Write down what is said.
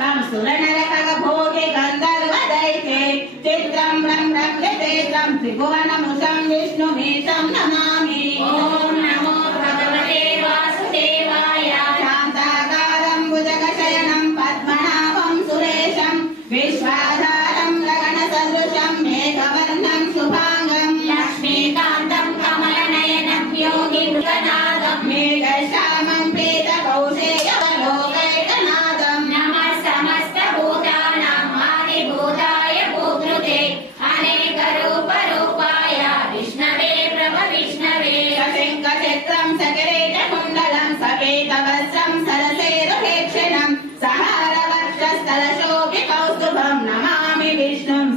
विश्वं सुरनरखगभोगे गन्धर्वदैत्ये चित्रं ब्रह्मण्यते तं त्रिभुवनमुषं विष्णुमीशं नमामि। ॐ नमो भगवते वासुदेवाय। शान्ताकारं भुजगशयनं पद्मनाभं सुरेशं विश्वाधारं गगनसदृशं मेघवर्णं शुभांगं लक्ष्मीकान्तं कमलनयनं योगिवृषनादं मेघश्यामं पीतकौशेयवलोकैकनाथं नमः समस्तभूतानाम् आदिभूताय भूभृते अनेकरूपरूपाय विष्णवे प्रभविष्णवे। सशङ्खचक्रं सकिरीटकुण्डलं सफेदवस्त्रं सरसेरुहेक्षणं सहारवक्षस्थलशोभिकौस्तुभं नमामि विष्णुं